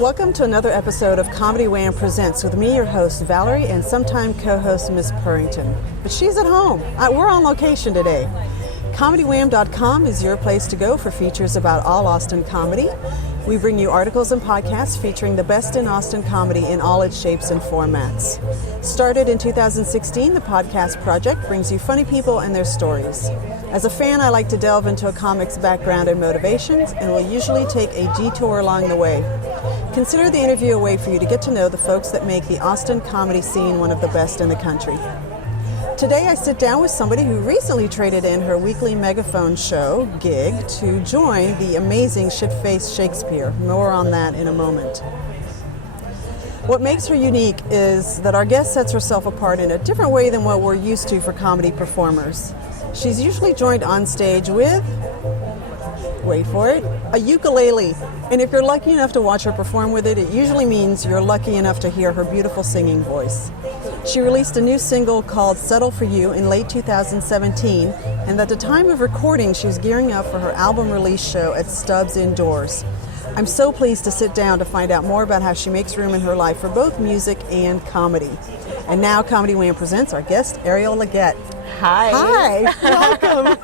Welcome to another episode of Comedy Wham Presents with me, your host, Valerie, and sometime co-host, Miss Purrington. But she's at home. We're on location today. ComedyWham.com is your place to go for features about all Austin comedy. We bring you articles and podcasts featuring the best in Austin comedy in all its shapes and formats. Started in 2016, the podcast project brings you funny people and their stories. As a fan, I like to delve into a comic's background and motivations, and will usually take a detour along the way. Consider the interview a way for you to get to know the folks that make the Austin comedy scene one of the best in the country. Today I sit down with somebody who recently traded in her weekly megaphone show gig to join the amazing Faced Shakespeare. More on that in a moment. What makes her unique is that our guest sets herself apart in a different way than what we're used to for comedy performers. She's usually joined on stage with, wait for it, a ukulele. And if you're lucky enough to watch her perform with it, it usually means you're lucky enough to hear her beautiful singing voice. She released a new single called Settle For You in late 2017, and at the time of recording, she was gearing up for her album release show at Stubbs Indoors. I'm so pleased to sit down to find out more about how she makes room in her life for both music and comedy. And now Comedy Wham presents our guest, Arielle Laguette. Hi. Hi, welcome.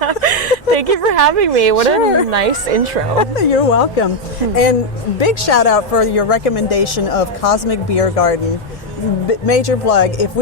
Thank you for having me. What a nice intro. You're welcome. And big shout out for your recommendation of Cosmic Beer Garden. Major plug. If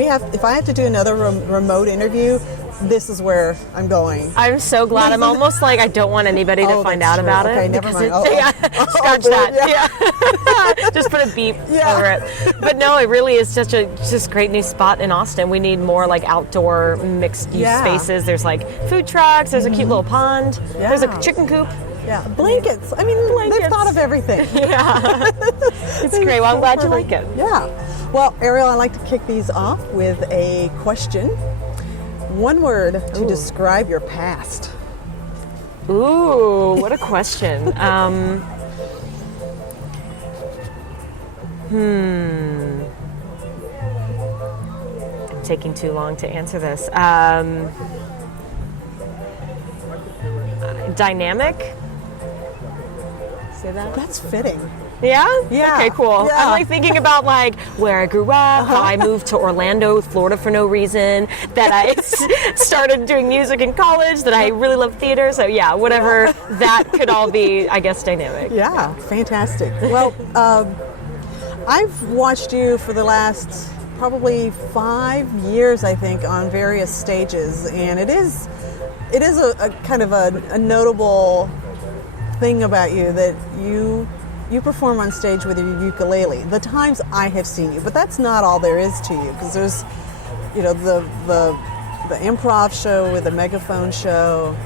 I have to do another remote interview, this is where I'm going. I'm so glad. I'm almost like I don't want anybody to find out about it. Okay, never mind. Scratch that. Yeah. Just put a beep over it. But no, it really is such a great new spot in Austin. We need more like outdoor mixed use spaces. There's like food trucks. There's a cute little pond. Yeah. There's a chicken coop. Yeah, blankets. I mean, they've thought of everything. Yeah. It's great. Well, I'm glad you like it. Yeah. Well, Arielle, I like to kick these off with a question. One word to describe your past. Ooh, what a question. Taking too long to answer this. Dynamic? Say that? That's fitting. Yeah? Yeah. Okay, cool. Yeah. I'm like thinking about like where I grew up, how I moved to Orlando, Florida for no reason, that I started doing music in college, that I really love theater. So yeah, whatever that could all be, I guess, dynamic. Yeah, fantastic. Well, I've watched you for the last probably 5 years, I think, on various stages, and it is a kind of a notable thing about you that you perform on stage with your ukulele. The times I have seen you, but that's not all there is to you, because there's, the improv show with the megaphone show,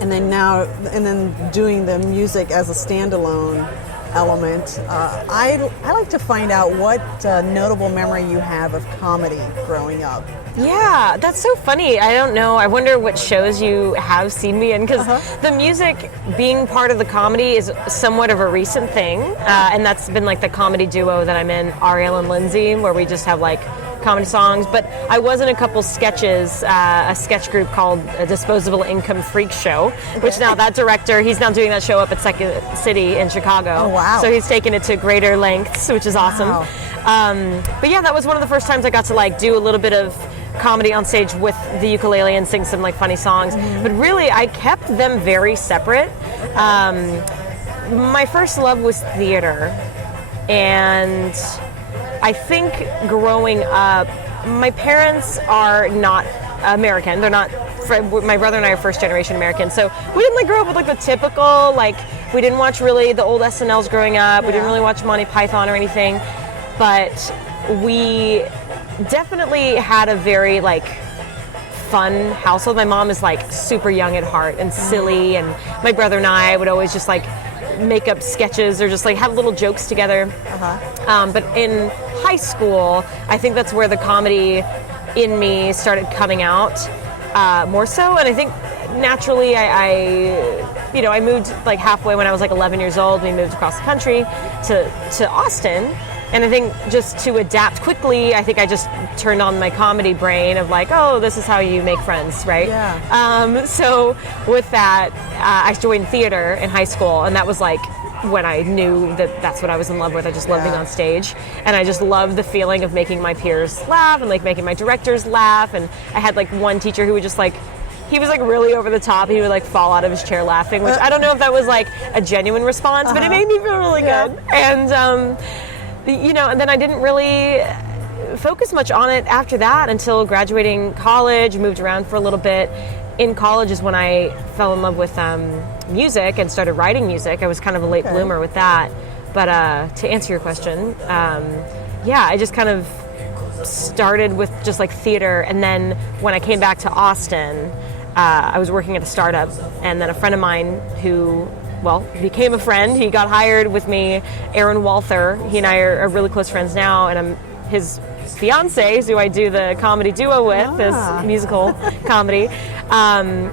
and then doing the music as a standalone element. I like to find out what notable memory you have of comedy growing up. Yeah, that's so funny. I don't know. I wonder what shows you have seen me in, because the music being part of the comedy is somewhat of a recent thing, and that's been like the comedy duo that I'm in, Arielle and Lindsay, where we just have like comedy songs. But I was in a couple sketches, a sketch group called a Disposable Income Freak Show, which now that director, he's now doing that show up at Second City in Chicago. Oh, wow. So he's taken it to greater lengths, which is awesome. Wow. But yeah, that was one of the first times I got to like do a little bit of comedy on stage with the ukulele and sing some like funny songs. But really, I kept them very separate. My first love was theater, and I think growing up, my parents are not American. They're not. My brother and I are first generation American, so we didn't like grow up with like the typical we didn't watch really the old SNLs growing up. We didn't really watch Monty Python or anything, but we definitely had a very fun household. My mom is super young at heart and silly, and my brother and I would always just make up sketches or just have little jokes together. But in high school, I think that's where the comedy in me started coming out more so, and I think naturally I moved halfway when I was 11 years old. We moved across the country to Austin. And I think just to adapt quickly, I think I just turned on my comedy brain of oh, this is how you make friends, right? Yeah. So with that, I joined theater in high school, and that was when I knew that that's what I was in love with. I just loved being on stage, and I just loved the feeling of making my peers laugh and like making my directors laugh. And I had like one teacher who would just like, he was like really over the top. He would like fall out of his chair laughing, which I don't know if that was like a genuine response, but it made me feel really good. And and then I didn't really focus much on it after that until graduating college, moved around for a little bit. In college is when I fell in love with music and started writing music. I was kind of a late bloomer with that. But to answer your question, I just kind of started with just like theater. And then when I came back to Austin, I was working at a startup. And then a friend of mine who, became a friend, he got hired with me, Aaron Walther. He and I are really close friends now. And I'm his fiance, who I do the comedy duo with, this musical comedy.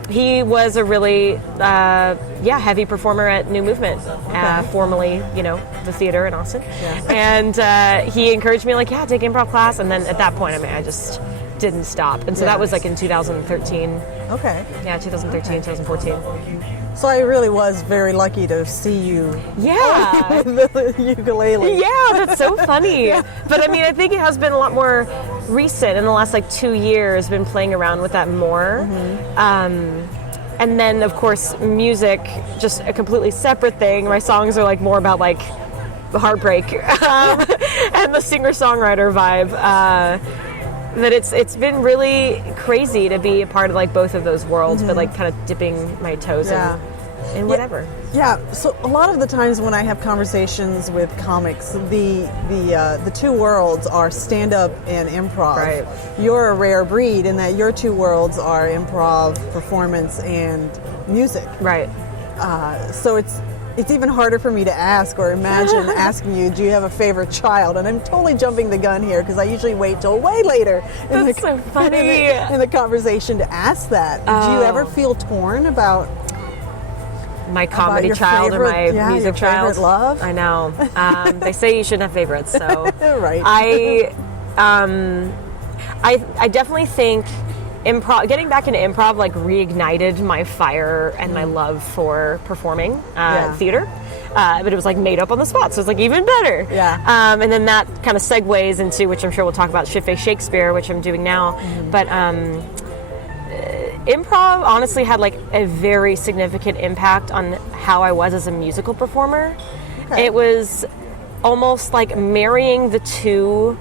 He was a really heavy performer at New Movement, formerly the theater in Austin. And he encouraged me take improv class, and then at that point I just didn't stop, and so that was like in 2013. 2014. So I really was very lucky to see you with the ukulele. Yeah, that's so funny. But I mean, I think it has been a lot more recent in the last 2 years, been playing around with that more. And then, of course, music, just a completely separate thing. My songs are more about Heartbreak and the singer-songwriter vibe. That it's been really crazy to be a part of both of those worlds, but kind of dipping my toes in whatever. So a lot of the times when I have conversations with comics, the two worlds are stand-up and improv. Right. You're a rare breed in that your two worlds are improv, performance, and music. Right. So it's even harder for me to ask or imagine asking you, do you have a favorite child? And I'm totally jumping the gun here because I usually wait till way later in the conversation to ask that. Do you ever feel torn about my comedy child or my music child? Favorite love? I know. They say you shouldn't have favorites, so right. I definitely think improv, getting back into improv, reignited my fire and my love for performing theater. But it was made up on the spot, so it's even better. And then that kind of segues into, which I'm sure we'll talk about, Faced Shakespeare, which I'm doing now. But improv honestly had a very significant impact on how I was as a musical performer. It was almost marrying the two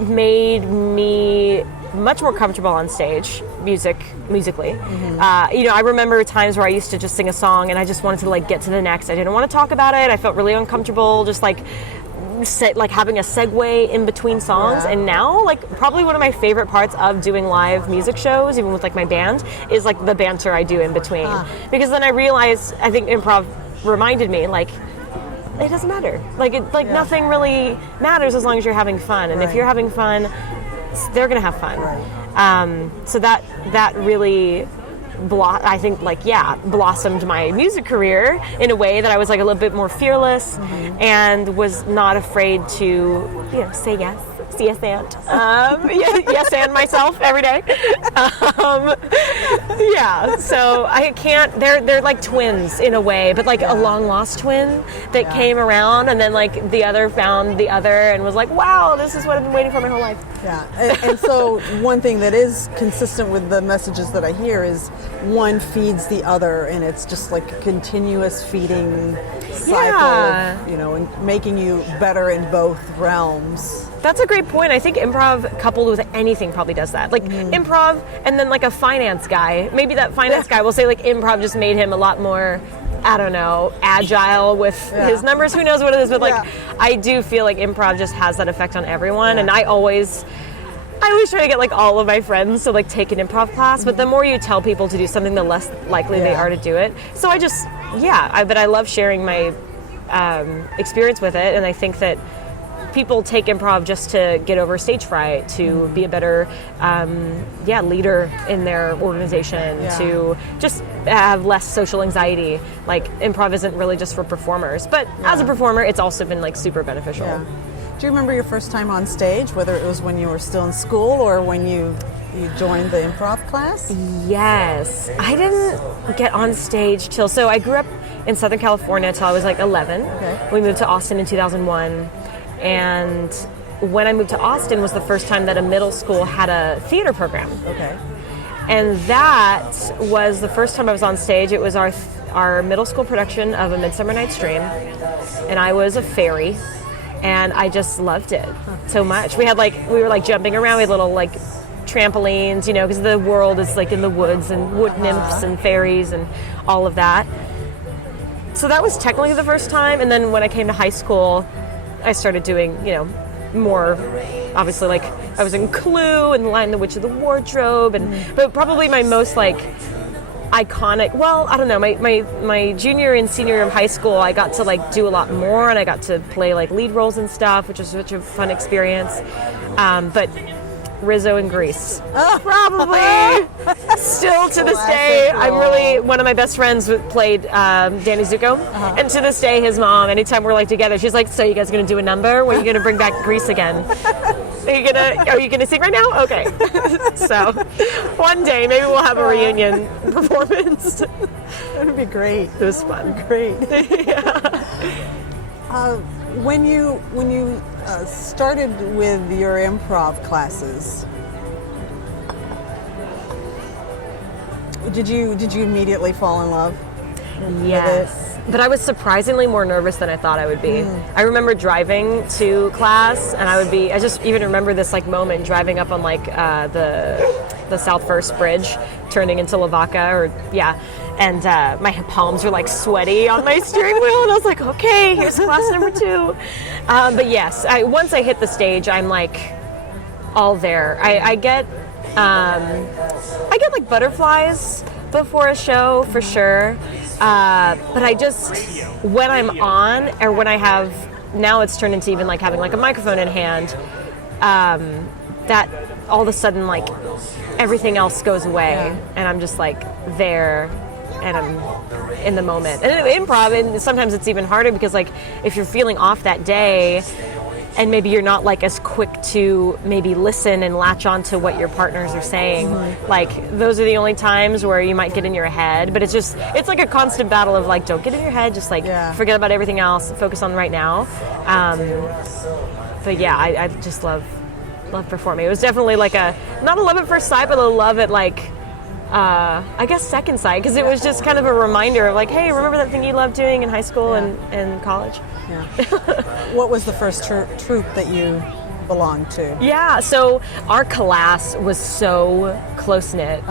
made me much more comfortable on stage, musically. I remember times where I used to just sing a song and I just wanted to get to the next. I didn't want to talk about it. I felt really uncomfortable just having a segue in between songs. And now probably one of my favorite parts of doing live music shows, even with my band, is the banter I do in between. Because then I realized, I think improv reminded me it doesn't matter. Nothing really matters as long as you're having fun. And if you're having fun, they're gonna have fun. So that really blossomed my music career in a way that I was a little bit more fearless and was not afraid to say yes and yes and myself every day. So I can't, they're like twins in a way, but a long lost twin that came around, and then the other found the other and was wow, this is what I've been waiting for my whole life. And so one thing that is consistent with the messages that I hear is one feeds the other, and it's just a continuous feeding cycle of, and making you better in both realms. That's a great point. I think improv coupled with anything probably does that. Improv and then a finance guy. Maybe that finance guy will say improv just made him a lot more, I don't know, agile with his numbers. Who knows what it is, but I do feel improv just has that effect on everyone. And I always try to get all of my friends to take an improv class, but the more you tell people to do something, the less likely they are to do it. So I just, but I love sharing my experience with it, and I think that people take improv just to get over stage fright, to be a better leader in their organization, to just have less social anxiety. Improv isn't really just for performers, but as a performer, it's also been super beneficial. Do you remember your first time on stage, whether it was when you were still in school or when you joined the improv class? Yes. I didn't get on stage so I grew up in Southern California until I was like 11. Okay. We moved to Austin in 2001. And when I moved to Austin was the first time that a middle school had a theater program. Okay. And that was the first time I was on stage. It was our middle school production of A Midsummer Night's Dream. And I was a fairy. And I just loved it so much. We were like jumping around. We had little like trampolines, you know, because the world is like in the woods and wood nymphs and fairies and all of that. So that was technically the first time. And then when I came to high school, I started doing, you know, more, obviously, like I was in Clue and Lion the Witch of the Wardrobe, but probably my most like iconic, well, I don't know, my junior and senior year of high school, I got to like do a lot more, and I got to play like lead roles and stuff, which was such a fun experience. But Rizzo and Grease, probably still to this day. I'm really, one of my best friends played Danny Zuko, and to this day his mom, anytime we're like together, she's like, so you guys gonna do a number? When are you gonna bring back Grease again? Are you gonna sing right now? Okay. So one day maybe we'll have a reunion performance. That would be great. It was fun. Great. Yeah. When you started with your improv classes, did you immediately fall in love? Yes. But I was surprisingly more nervous than I thought I would be. I remember driving to class, and I just even remember this like moment driving up on like the South First Bridge, turning into Lavaca, and my palms were like sweaty on my steering wheel, and I was like, okay, here's class number 2. But yes, once I hit the stage, I'm like all there. I get like butterflies before a show for sure. But I just, when I'm on, or when I have, now it's turned into even like having like a microphone in hand, that all of a sudden like everything else goes away, and I'm just like there, and I'm in the moment. And improv, and sometimes it's even harder because like if you're feeling off that day, and maybe you're not like as quick to maybe listen and latch on to what your partners are saying. Like those are the only times where you might get in your head, but it's like a constant battle of like, don't get in your head, just like forget about everything else, focus on right now. But yeah, I just love performing. It was definitely like not a love at first sight, but a love at like, I guess second sight, because it was just kind of a reminder of like, hey, remember that thing you loved doing in high school and college? Yeah. What was the first troupe that you belonged to? Yeah, so our class was so close-knit.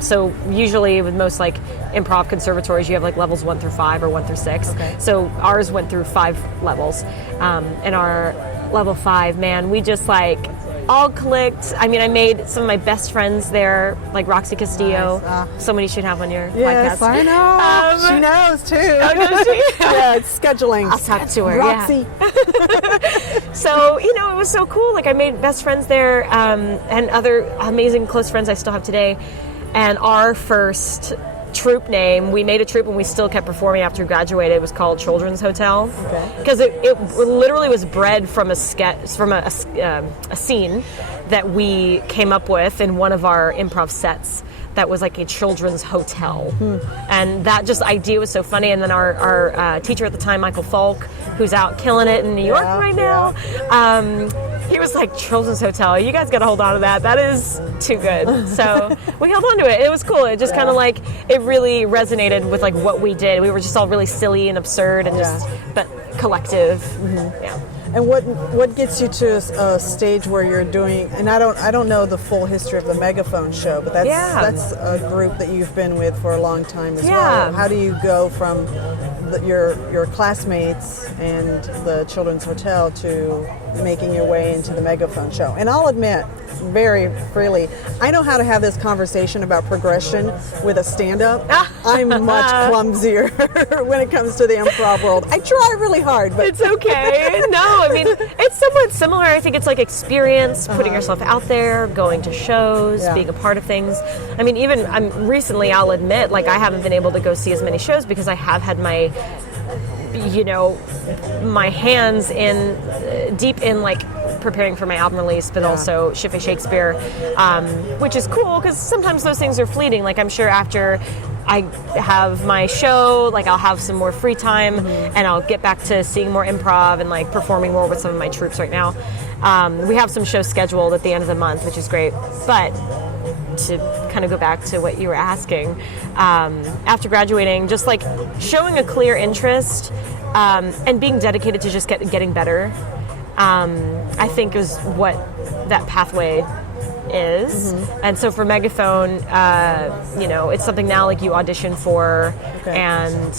So usually with most like improv conservatories, you have like levels 1 through 5 or 1 through 6. Okay. So ours went through 5 levels. And our level 5, man, we just like all clicked. I mean, I made some of my best friends there, like Roxy Castillo. Nice. Somebody should have on your podcast. Yes, I know. She knows too. Oh, does she? Yeah, it's scheduling. I'll talk to her. Roxy. Yeah. So, you know, it was so cool. Like, I made best friends there, and other amazing close friends I still have today. And our first troupe name, we made a troupe and we still kept performing after we graduated. It was called Children's Hotel, because it literally was bred from a sketch, from a scene that we came up with in one of our improv sets that was like a children's hotel. And that just idea was so funny. And then our teacher at the time, Michael Falk, who's out killing it in New York right now, he was like, Children's Hotel, you guys got to hold on to that. That is too good. So we held on to it. It was cool. It just kind of like, it really resonated with like what we did. We were just all really silly and absurd and but collective. Yeah. And what gets you to a stage where you're doing, and I don't know the full history of the Megaphone show, but that's a group that you've been with for a long time as well. How do you go from your classmates and the Children's Hotel to making your way into the Megaphone show? And I'll admit very freely, I know how to have this conversation about progression with a stand-up. I'm much clumsier when it comes to the improv world. I try really hard, but it's okay. No, I mean, it's somewhat similar. I think it's like experience, putting yourself out there, going to shows, being a part of things. I mean, even recently, I'll admit, like I haven't been able to go see as many shows because I have had my, you know, my hands deep in like preparing for my album release, but also Faced Shakespeare, which is cool because sometimes those things are fleeting. Like I'm sure after I have my show, like I'll have some more free time, and I'll get back to seeing more improv and like performing more with some of my troupes right now. We have some shows scheduled at the end of the month, which is great. But to kind of go back to what you were asking, after graduating, just like showing a clear interest and being dedicated to just getting better, I think is what that pathway is. And so for Megaphone, it's something now like you audition for, and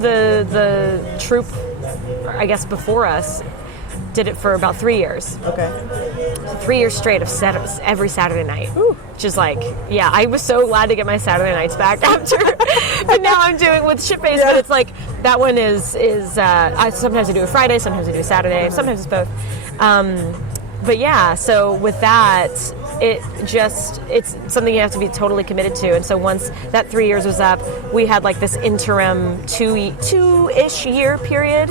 the troupe, I guess before us, did it for about 3 years. 3 years straight of every Saturday night. Which is like, I was so glad to get my Saturday nights back after. But now I'm doing with Shipbase, but it's like that one is sometimes I do a Friday, sometimes I do a Saturday, sometimes it's both. But so with that, it's something you have to be totally committed to. And so once that 3 years was up, we had like this interim two-ish year period.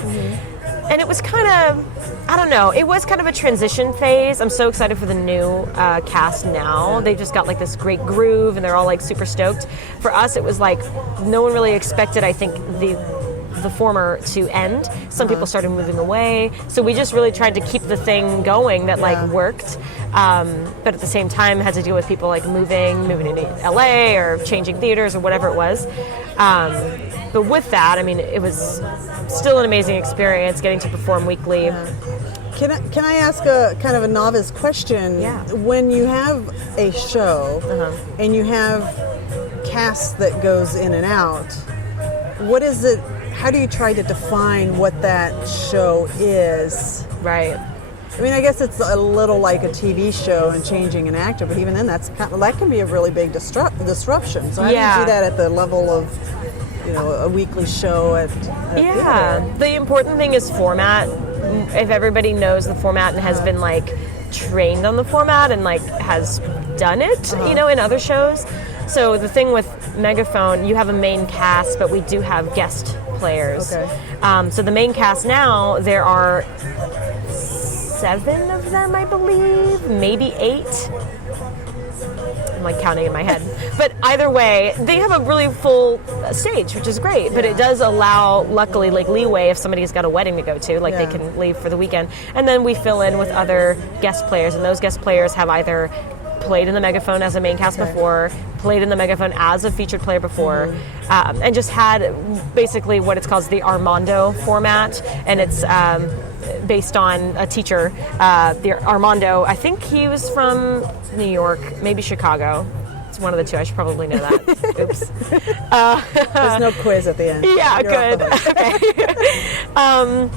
And it was kind of, I don't know, it was kind of a transition phase. I'm so excited for the new cast now. They just got like this great groove and they're all like super stoked. For us, it was like no one really expected, I think, the former to end. Some people started moving away. So we just really tried to keep the thing going that like worked. But at the same time had to deal with people like moving into LA or changing theaters or whatever it was. But with that, I mean, it was still an amazing experience getting to perform weekly. Can I ask a kind of a novice question? When you have a show and you have cast that goes in and out, what is it? How do you try to define what that show is? Right. I mean, I guess it's a little like a TV show and changing an actor, but even then, that can be a really big disruption. So how do you do that at the level of, a weekly show at theater? The important thing is format. If everybody knows the format and has been like trained on the format and like has done it, in other shows. So the thing with Megaphone, you have a main cast, but we do have guest players. So the main cast now, there are 7 of them, I believe, maybe 8. I'm like counting in my head. But either way, they have a really full stage, which is great. But it does allow, luckily, like leeway if somebody's got a wedding to go to, like they can leave for the weekend. And then we fill in with other guest players, and those guest players have either played in the Megaphone as a main cast before, played in the Megaphone as a featured player before, and just had basically what it's called the Armando format, and it's based on a teacher. The Armando, I think he was from New York, maybe Chicago. It's one of the two. I should probably know that. Oops. There's no quiz at the end. Yeah, good. Okay.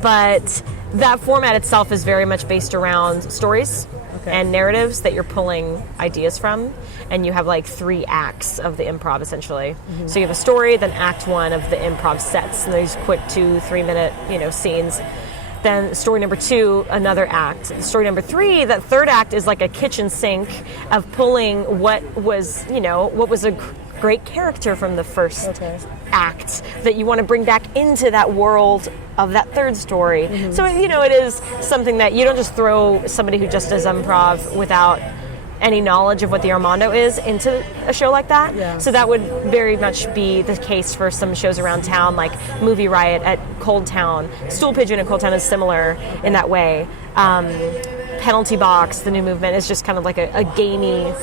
But that format itself is very much based around stories and narratives that you're pulling ideas from, and you have like 3 acts of the improv essentially. So you have a story, then act 1 of the improv sets, and these quick 2-3 minute scenes. Then story number 2, another act. Story number 3, that third act is like a kitchen sink of pulling what was a great character from the first act that you want to bring back into that world of that third story. So, it is something that you don't just throw somebody who just does improv without any knowledge of what the Armando is into a show like that. So that would very much be the case for some shows around town, like Movie Riot at Cold Town. Stool Pigeon at Cold Town is similar in that way. Penalty Box, the new movement, is just kind of like a gamey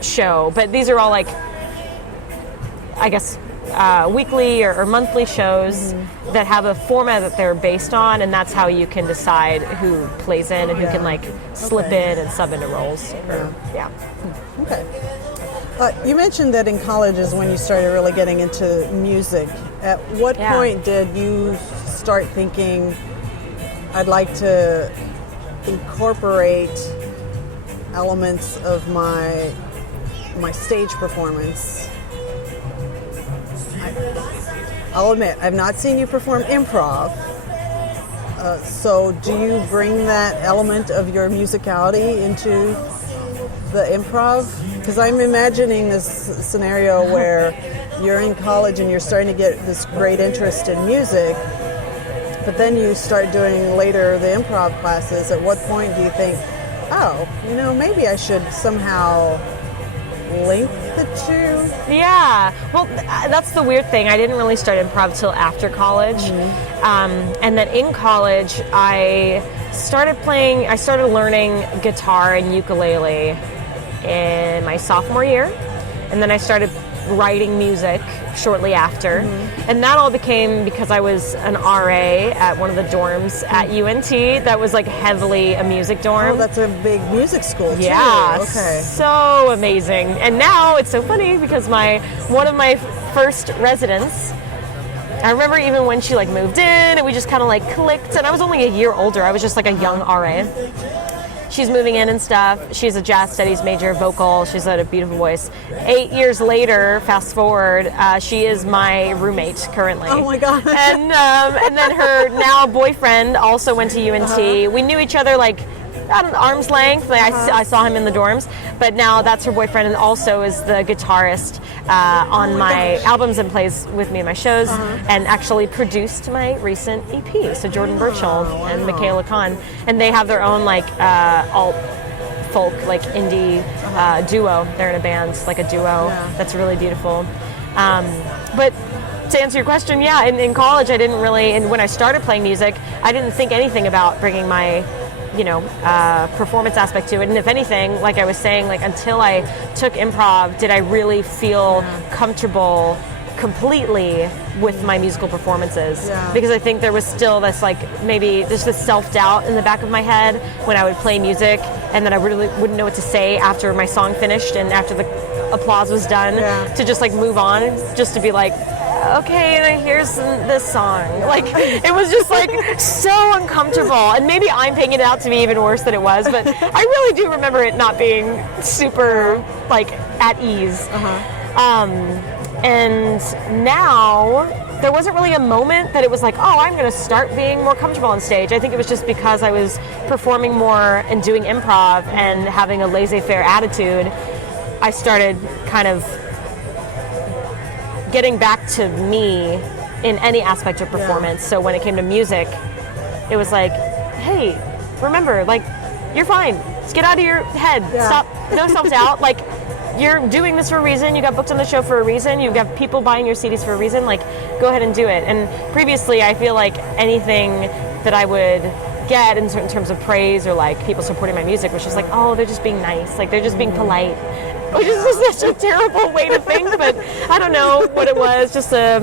show. But these are all like, I guess, weekly or monthly shows that have a format that they're based on, and that's how you can decide who plays in and who can like slip in and sub into roles. You mentioned that in college is when you started really getting into music. At what point did you start thinking, I'd like to incorporate elements of my stage performance? I'll admit, I've not seen you perform improv. So do you bring that element of your musicality into the improv? Because I'm imagining this scenario where you're in college and you're starting to get this great interest in music, but then you start doing later the improv classes. At what point do you think, maybe I should somehow link the two? Yeah. Well, that's the weird thing. I didn't really start improv till after college. And then in college, I started learning guitar and ukulele in my sophomore year. And then I started writing music shortly after. And that all became because I was an RA at one of the dorms at UNT that was like heavily a music dorm. Oh, that's a big music school too. Yeah, okay. So amazing. And now it's so funny because one of my first residents, I remember even when she like moved in and we just kind of like clicked, and I was only a year older. I was just like a young RA. She's moving in and stuff. She's a jazz studies major, vocal. She's got a beautiful voice. 8 years later, fast forward, she is my roommate currently. Oh my God. And then her now boyfriend also went to UNT. We knew each other like at an arm's length. Like I saw him in the dorms, but now that's her boyfriend and also is the guitarist on my albums and plays with me in my shows and actually produced my recent EP. So Jordan Birchall and Michaela Kahn, and they have their own like alt folk like indie duo. They're in a band, like a duo that's really beautiful. But to answer your question, yeah, in college I didn't really, and when I started playing music, I didn't think anything about bringing my performance aspect to it. And if anything, like I was saying, like until I took improv, did I really feel comfortable completely with my musical performances. Because I think there was still this like, maybe there's this self-doubt in the back of my head when I would play music and then I really wouldn't know what to say after my song finished and after the applause was done to just like move on, just to be like, okay, here's this song. Like, it was just like so uncomfortable. And maybe I'm making it out to be even worse than it was, but I really do remember it not being super like at ease. And now there wasn't really a moment that it was like, oh, I'm going to start being more comfortable on stage. I think it was just because I was performing more and doing improv and having a laissez-faire attitude, I started kind of getting back to me in any aspect of performance. So when it came to music, it was like, hey, remember, like, you're fine. Just get out of your head. Stop. No self-doubt. Like, you're doing this for a reason. You got booked on the show for a reason. You've got people buying your CDs for a reason. Like, go ahead and do it. And previously, I feel like anything that I would get in terms of praise or like people supporting my music was just like, oh, they're just being nice. Like, they're just being polite. Which is just such a terrible way to think, but I don't know what it was. Just a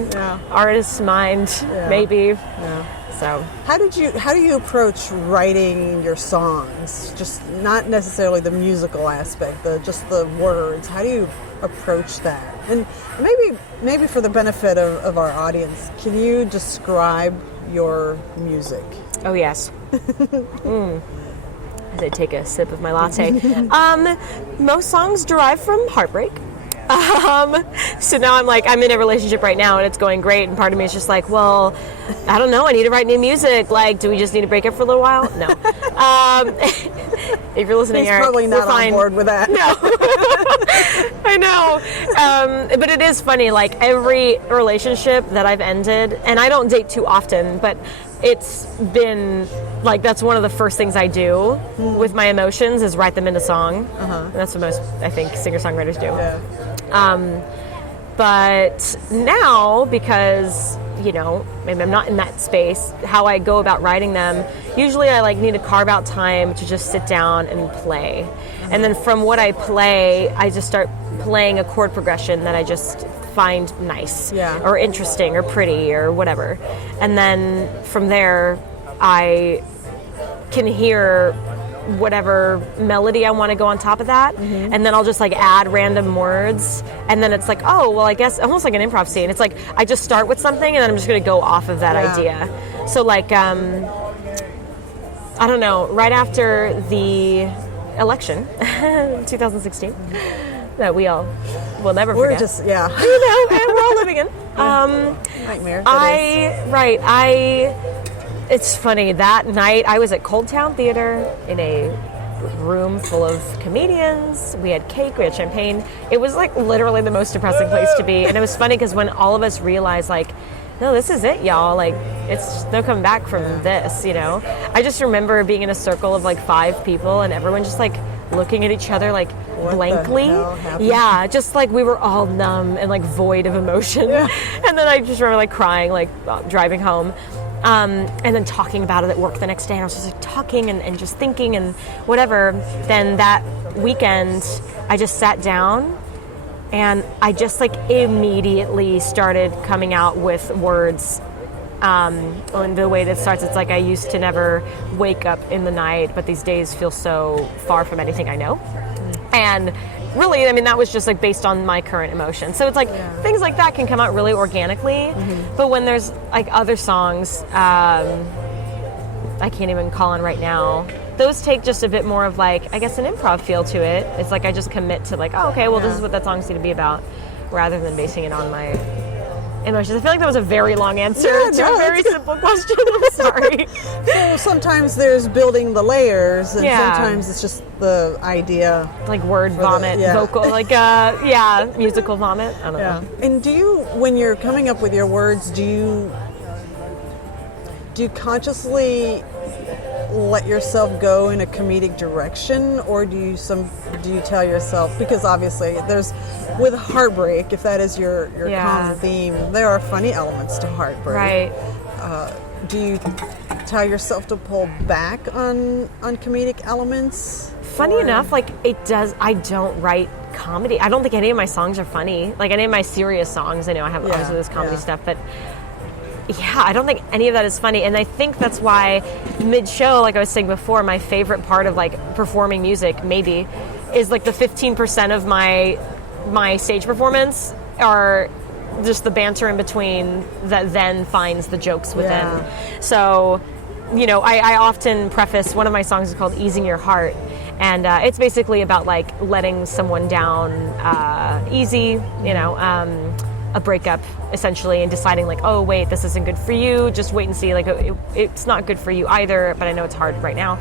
artist's mind, maybe. So, how do you approach writing your songs? Just not necessarily the musical aspect, just the words. How do you approach that? And maybe for the benefit of our audience, can you describe your music? Oh yes. As I take a sip of my latte. Most songs derive from Heartbreak. So now I'm in a relationship right now and it's going great, and part of me is just like, well, I don't know, I need to write new music. Like, do we just need to break up for a little while? No. If you're listening, He's Eric, probably not fine. on board with that. No. I know. But it is funny, like every relationship that I've ended, and I don't date too often, but it's been like, that's one of the first things I do with my emotions is write them into song. And that's what most, I think, singer-songwriters do. But now, because, maybe I'm not in that space, how I go about writing them, usually I need to carve out time to just sit down and play. And then from what I play, I just start playing a chord progression that I just find nice or interesting or pretty or whatever. And then from there, I can hear whatever melody I want to go on top of that, and then I'll just add random words, and then it's like, oh, well, I guess almost like an improv scene. It's like I just start with something and then I'm just going to go off of that idea. So I don't know, right after the election 2016 that we all will never forget. We're just and we're all living in nightmare. It's funny, that night I was at Cold Town Theater in a room full of comedians. We had cake, we had champagne. It was literally the most depressing place to be. And it was funny because when all of us realized no, this is it, y'all. It's no coming back from this, I just remember being in a circle of 5 people and everyone just looking at each other like What blankly. the hell happened? Yeah, just like we were all numb and like void of emotion. Yeah. And then I just remember like crying, like driving home. And then talking about it at work the next day. And I was just like talking and just thinking and whatever. Then that weekend, I just sat down and I just like immediately started coming out with words. And the way that starts, it's like I used to never wake up in the night, but these days feel so far from anything I know. And really, I mean, that was just like based on my current emotion. So it's like things like that can come out really organically. But when there's like other songs, I can't even call on right now. Those take just a bit more of like, I guess, an improv feel to it. It's like I just commit to like, oh, okay, well, this is what that song's going to be about, rather than basing it on my emotions. I feel like that was a very long answer to a very simple question. I'm sorry. So sometimes there's building the layers, and sometimes it's just the idea. Like word vomit, vocal, like, musical vomit. I don't know. And do you, when you're coming up with your words, do you consciously let yourself go in a comedic direction, or do you tell yourself, because obviously there's, with Heartbreak, if that is your common theme, there are funny elements to Heartbreak. Right. Do you tell yourself to pull back on comedic elements? Funny enough, like I don't write comedy. I don't think any of my songs are funny. Like any of my serious songs, I know I have obviously this comedy stuff, but I don't think any of that is funny. And I think that's why mid-show, like I was saying before, my favorite part of like performing music maybe is like the 15% of my stage performance are just the banter in between that then finds the jokes within. So, I often preface, one of my songs is called Easing Your Heart. And it's basically about like letting someone down easy, a breakup essentially, and deciding like, oh wait, this isn't good for you, just wait and see, like it's not good for you either, but I know it's hard right now.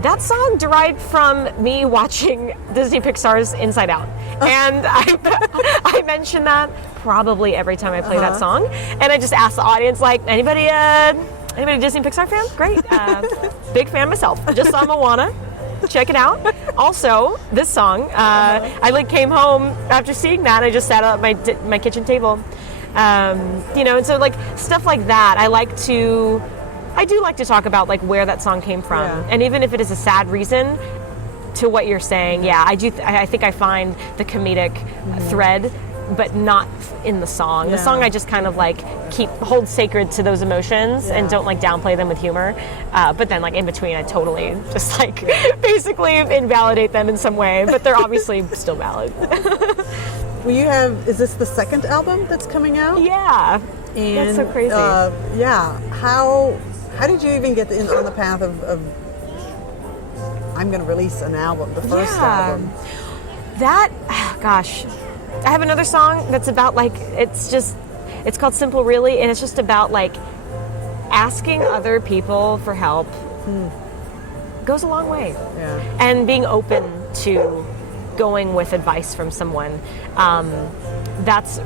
That song derived from me watching Disney Pixar's Inside Out, and I mention that probably every time I play that song, and I just ask the audience, like, anybody Disney Pixar fan? Great. Big fan myself, just saw Moana. Check it out. Also, this song, I like came home after seeing that. I just sat at my kitchen table, and so like stuff like that. I do like to talk about like where that song came from, and even if it is a sad reason to what you're saying, I do. I think I find the comedic thread, but not in the song. The song I just kind of like hold sacred to those emotions and don't like downplay them with humor. But then like in between, I totally just like basically invalidate them in some way, but they're obviously still valid. Well, is this the second album that's coming out? Yeah. And, that's so crazy. How did you even get on the path of I'm going to release an album, the first album? Gosh. I have another song that's about like, it's called Simple Really, and it's just about like asking other people for help goes a long way. And being open to going with advice from someone. That's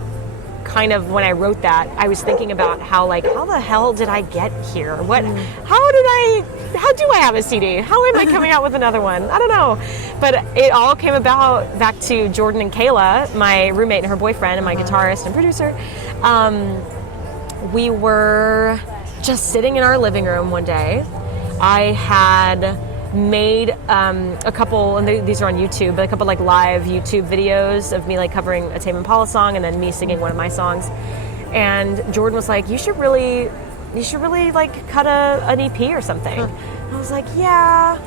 kind of, when I wrote that, I was thinking about how the hell did I get here? How do I have a CD? How am I coming out with another one? I don't know. But it all came about back to Jordan and Kayla, my roommate and her boyfriend, and my guitarist and producer. We were just sitting in our living room one day. I had made a couple, and these are on YouTube, but a couple like live YouTube videos of me like covering a Tame Impala song and then me singing one of my songs. And Jordan was like, you should really like cut an EP or something. I was like, yeah,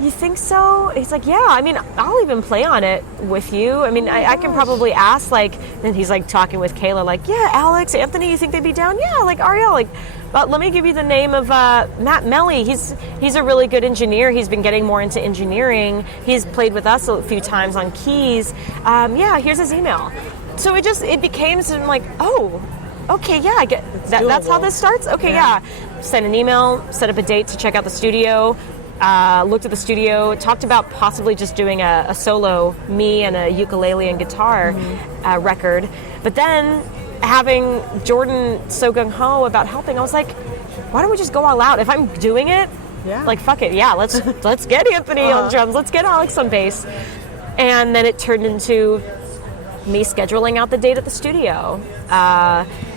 you think so? He's like, yeah, I mean, I'll even play on it with you. I mean, I can probably ask, like, and he's like talking with Kayla, like, yeah, Alex, Anthony, you think they'd be down? Yeah, like Arielle, like, let me give you the name of Matt Melly. He's a really good engineer. He's been getting more into engineering. He's played with us a few times on keys. Here's his email. So it became something like, oh, okay, yeah, I get that. That's how this starts? Okay, yeah. Sent an email, set up a date to check out the studio, looked at the studio, talked about possibly just doing a solo, me and a ukulele and guitar record. But then having Jordan so gung-ho about helping, I was like, why don't we just go all out? If I'm doing it, Yeah. Like, fuck it. Yeah, let's get Anthony on drums. Let's get Alex on bass. And then it turned into me scheduling out the date at the studio,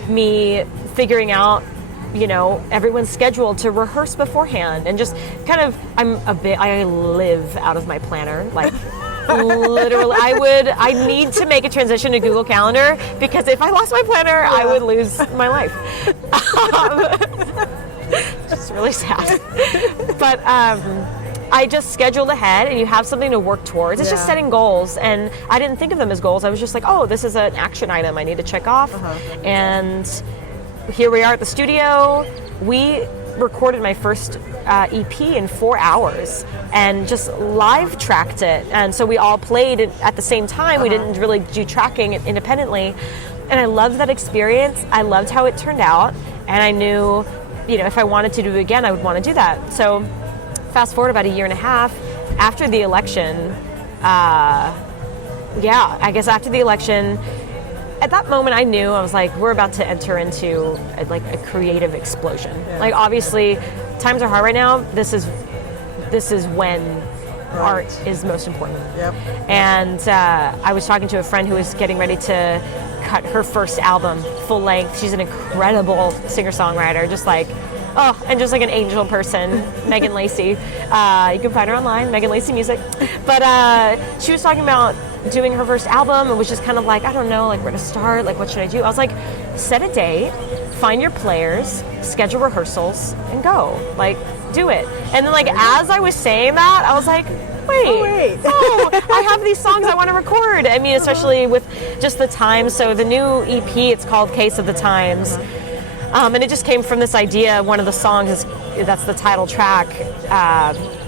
me figuring out, everyone's schedule to rehearse beforehand, and just kind of, I live out of my planner, like literally. I need to make a transition to Google Calendar, because if I lost my planner, I would lose my life. Just really sad. But I just scheduled ahead, and you have something to work towards. It's just setting goals, and I didn't think of them as goals. I was just like, oh, this is an action item I need to check off. And here we are at the studio. We recorded my first EP in 4 hours and just live tracked it. And so we all played it at the same time. We didn't really do tracking it independently. And I loved that experience. I loved how it turned out. And I knew, if I wanted to do it again, I would want to do that. So fast forward about a year and a half after the election, I guess after the election, at that moment I knew, I was like, we're about to enter into a creative explosion. Yeah. Like, obviously, times are hard right now. This is when art is most important. Yep. And I was talking to a friend who was getting ready to cut her first album, full length. She's an incredible singer-songwriter, just like an angel person, Megan Lacey. You can find her online, Megan Lacey Music. But she was talking about doing her first album, and was just kind of like, I don't know, like, where to start, like, what should I do? I was like, set a date, find your players, schedule rehearsals, and go. Like, do it. And then, like, as I was saying that, I was like, wait. I have these songs I want to record. I mean, especially with just the times. So the new EP, it's called Case of the Times. And it just came from this idea. One of the songs that's the title track.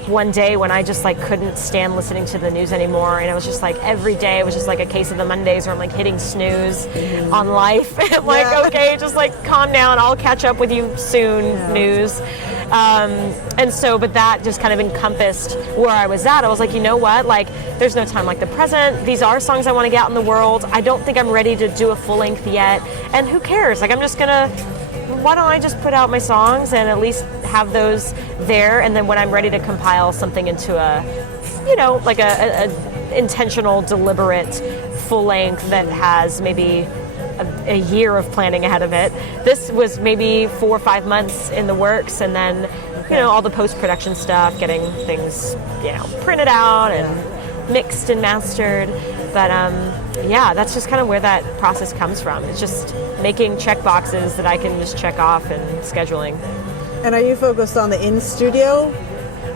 One day when I just couldn't stand listening to the news anymore, and it was just every day it was just a case of the Mondays where I'm hitting snooze on life. And okay, just calm down. I'll catch up with you soon. News. And so, but that just kind of encompassed where I was at. I was like, you know what? There's no time like the present. These are songs I want to get out in the world. I don't think I'm ready to do a full length yet. And who cares? I'm just gonna. Why don't I just put out my songs and at least have those there, and then when I'm ready to compile something into a intentional, deliberate, full length that has maybe a year of planning ahead of it. This was maybe 4 or 5 months in the works, and then all the post-production stuff, getting things printed out and mixed and mastered. But that's just kind of where that process comes from. It's just making check boxes that I can just check off and scheduling. And are you focused on the in-studio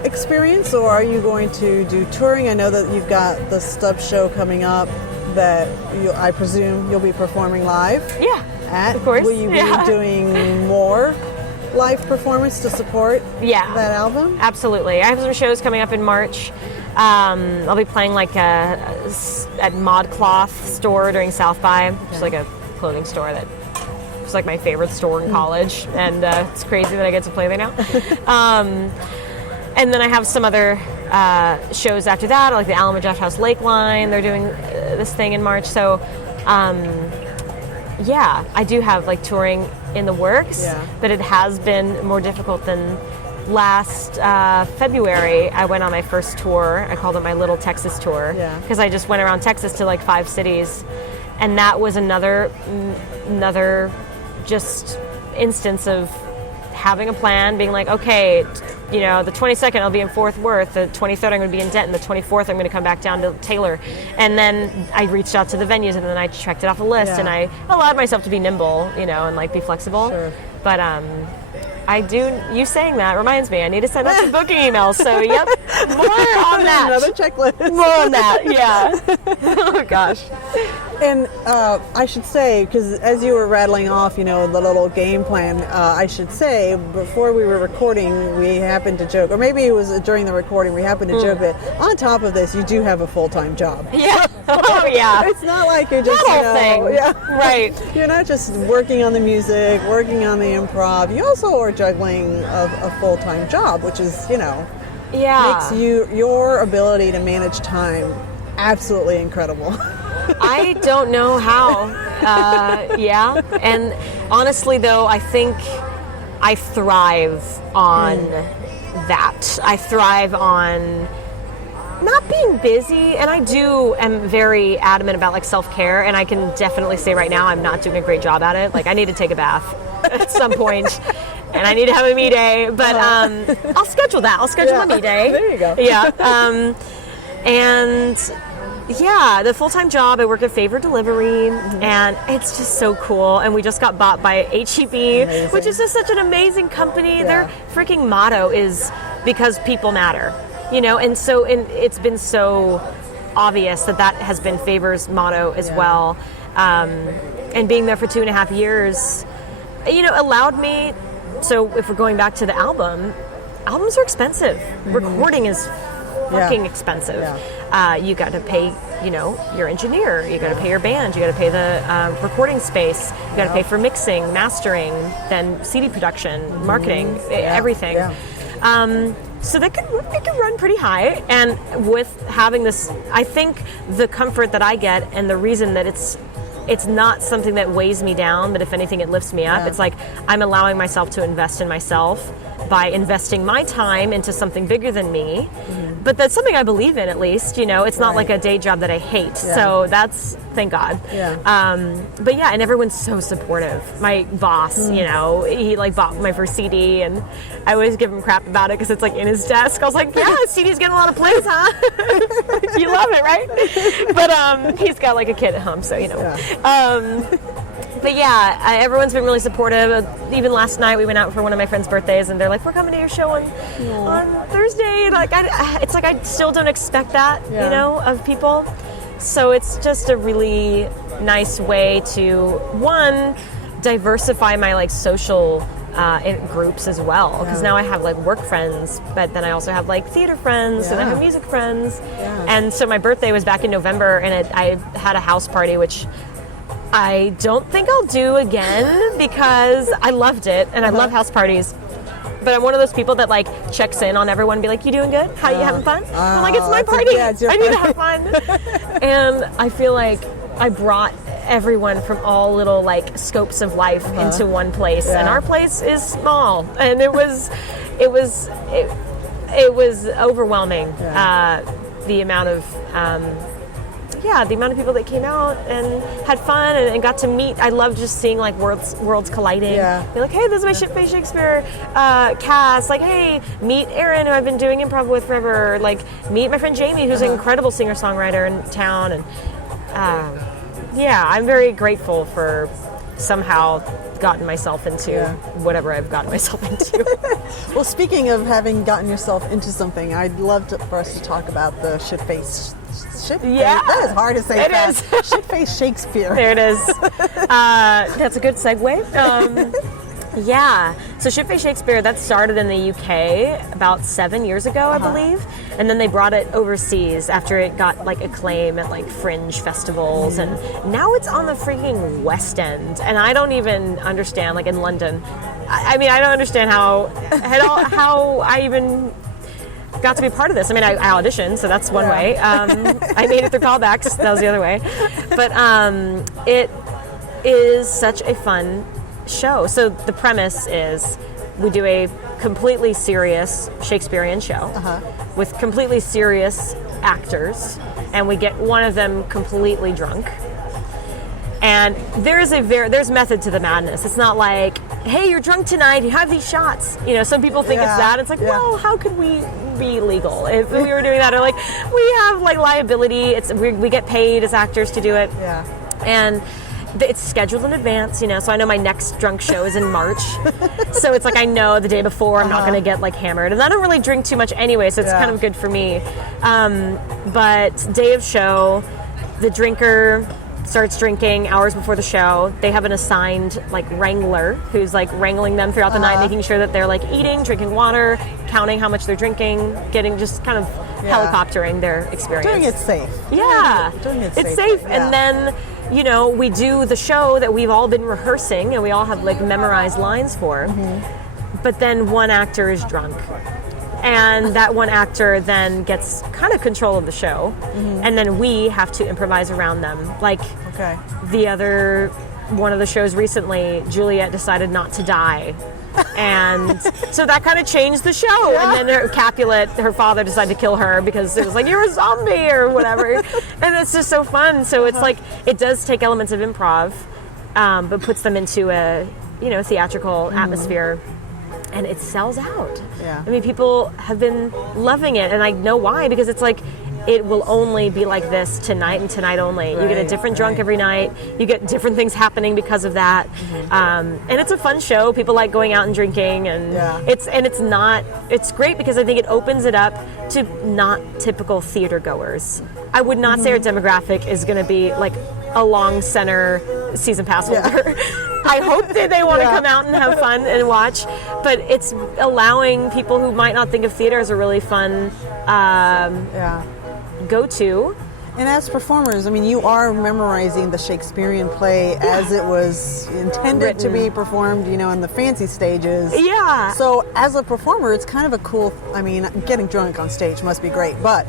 experience, or are you going to do touring? I know that you've got the Stub show coming up that I presume you'll be performing live. Yeah, of course. Will you be doing more live performance to support that album? Absolutely. I have some shows coming up in March. I'll be playing at ModCloth store during South by, which is a clothing store that was my favorite store in college, and it's crazy that I get to play there now. And then I have some other shows after that, like the Alamo Drafthouse Lakeline. They're doing this thing in March, so I do have touring in the works, but it has been more difficult than last February. I went on my first tour. I called it my Little Texas tour, because I just went around Texas to 5 cities, and that was another just instance of having a plan, being okay, the 22nd I'll be in Fort Worth, the 23rd I'm going to be in Denton, the 24th I'm going to come back down to Taylor. And then I reached out to the venues, and then I checked it off a list, and I allowed myself to be nimble, and be flexible. Sure. But I do, you saying that reminds me, I need to send out some booking emails, so more on that. Another checklist. More on that, Oh gosh. And I should say, because as you were rattling off, the little game plan, I should say, before we were recording, we happened to joke, or maybe it was during the recording, we happened to joke that on top of this, you do have a full-time job. Yeah. Oh, yeah. It's not like you're just, thing. Yeah. Right. You're not just working on the music, working on the improv. You also are juggling a full-time job, which is, makes your ability to manage time absolutely incredible. I don't know how. And honestly, though, I think I thrive on that. I thrive on not being busy, and I am very adamant about like self-care, and I can definitely say right now I'm not doing a great job at it. Like I need to take a bath at some point, and I need to have a me day, but I'll schedule that. I'll schedule a me day. There you go. Yeah. And yeah, the full-time job, I work at Favor Delivery, and it's just so cool. And we just got bought by HEB, which is just such an amazing company. Their freaking motto is because people matter, you know, and so it's been so obvious that has been Favor's motto as well. And being there for 2.5 years, you know, allowed me. So if we're going back to the albums are expensive. Recording is fucking expensive. You got to pay, you know, your engineer. You got to pay your band. You got to pay the recording space. You got to pay for mixing, mastering, then CD production, marketing, everything. So it could run pretty high. And with having this, I think the comfort that I get and the reason that it's not something that weighs me down, but if anything, it lifts me up. It's like I'm allowing myself to invest in myself by investing my time into something bigger than me. But that's something I believe in, at least. You know, it's not like a day job that I hate. So that's, thank God. But yeah, and everyone's so supportive. My boss, you know, he like bought my first CD, and I always give him crap about it because it's like in his desk. I was like, yeah, CD's getting a lot of plays, huh? You love it, right? But he's got like a kid at home, so you know. But yeah, everyone's been really supportive. Even last night we went out for one of my friends' birthdays, and they're like, "We're coming to your show on Thursday." And like, it's like I still don't expect that, you know, of people. So it's just a really nice way to diversify my like social groups as well. Because now I have like work friends, but then I also have like theater friends, and I have music friends. And so my birthday was back in November, and I had a house party, which I don't think I'll do again because I loved it, and I love house parties. But I'm one of those people that like checks in on everyone and be like, "You doing good? How you having fun?" I'm like, "It's my party. I need to have fun." And I feel like I brought everyone from all little like scopes of life into one place, and our place is small, and it was overwhelming. The amount of the amount of people that came out and had fun and got to meet. I love just seeing like worlds colliding. Be like, hey, this is my Faced Shakespeare cast. Like, hey, meet Aaron, who I've been doing improv with forever. Like, meet my friend Jamie, who's an incredible singer-songwriter in town. And I'm very grateful for somehow gotten myself into whatever I've gotten myself into. Well, speaking of having gotten yourself into something, I'd love for us to talk about the Shit-Faced. That is hard to say. It is. Shit-Faced Shakespeare. There it is. That's a good segue. So Shit-Faced Shakespeare, that started in the UK about 7 years ago, I believe, and then they brought it overseas after it got like acclaim at like fringe festivals, and now it's on the freaking West End, and I don't even understand, like in London. I mean, I don't understand how I even got to be part of this. I mean, I auditioned, so that's one way. I made it through callbacks. That was the other way. But it is such a fun show. So the premise is we do a completely serious Shakespearean show with completely serious actors, and we get one of them completely drunk. And there's method to the madness. It's not like, hey, you're drunk tonight, you have these shots. You know, some people think it's that. It's like, well, how could we be legal if we were doing that? Or like, we have like liability. We get paid as actors to do it. And it's scheduled in advance, you know, so I know my next drunk show is in March. So it's like I know the day before I'm not going to get like hammered. And I don't really drink too much anyway, so it's kind of good for me. But day of show, the drinker starts drinking hours before the show. They have an assigned like wrangler who's like wrangling them throughout the night, making sure that they're like eating, drinking water, counting how much they're drinking, getting just kind of helicoptering their experience. Doing it safe. Doing it safe. And then, you know, we do the show that we've all been rehearsing and we all have like memorized lines for. But then one actor is drunk. And that one actor then gets kind of control of the show, and then we have to improvise around them. Like the other one of the shows recently, Juliet decided not to die. And so that kind of changed the show. Yeah. And then Capulet, her father, decided to kill her because it was like, you're a zombie or whatever. And it's just so fun. So it's like, it does take elements of improv, but puts them into a, theatrical atmosphere. And it sells out. Yeah. I mean, people have been loving it. And I know why, because it's like, it will only be like this tonight and tonight only. Right, you get a different drunk every night. You get different things happening because of that. And it's a fun show. People like going out and drinking, and it's great because I think it opens it up to not typical theater goers. I would not say our demographic is going to be like a long center season pass holder. I hope that they want to come out and have fun and watch, but it's allowing people who might not think of theater as a really fun go-to. And as performers, I mean, you are memorizing the Shakespearean play as it was intended to be performed, in the fancy stages. Yeah. So as a performer, it's kind of a cool, getting drunk on stage must be great, but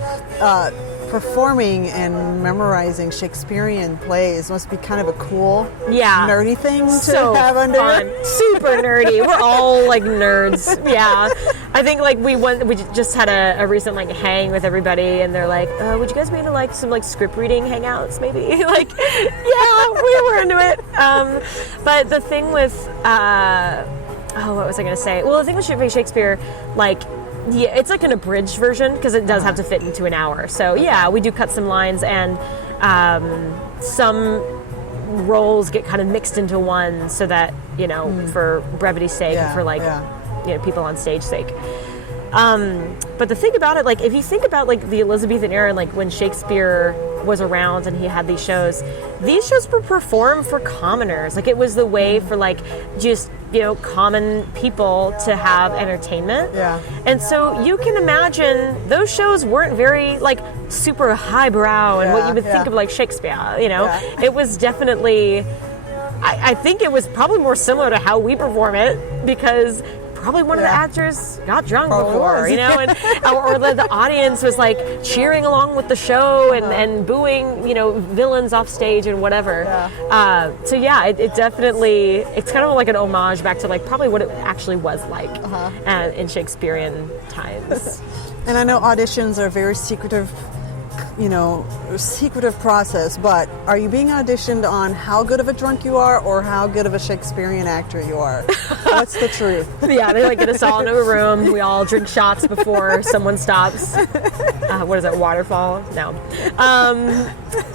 performing and memorizing Shakespearean plays must be kind of a cool, nerdy thing to have under. Fun. Super nerdy. We're all like nerds. Yeah. I think like we just had a recent like hang with everybody, and they're like, would you guys be into like some like script reading hangouts maybe? Like, yeah, we were into it. But the thing with what was I going to say? Well, the thing with Faced Shakespeare, like, yeah, it's like an abridged version because it does have to fit into an hour. So yeah, we do cut some lines, and some roles get kind of mixed into one so that, for brevity's sake, for like, people on stage sake. But the thing about it, like, if you think about like the Elizabethan era, like when Shakespeare was around and he had these shows were performed for commoners. Like, it was the way for like just, common people to have entertainment. Yeah. And so you can imagine those shows weren't very like super highbrow and what you would think of like Shakespeare, It was definitely, I think it was probably more similar to how we perform it, because probably one of the actors got drunk before, and or the audience was like cheering along with the show and booing, villains off stage and whatever. So it definitely, it's kind of like an homage back to like probably what it actually was like in Shakespearean times. And I know auditions are very secretive process, but are you being auditioned on how good of a drunk you are or how good of a Shakespearean actor you are? What's the truth? Yeah, they like get us all into a room. We all drink shots before someone stops. What is it, waterfall? No.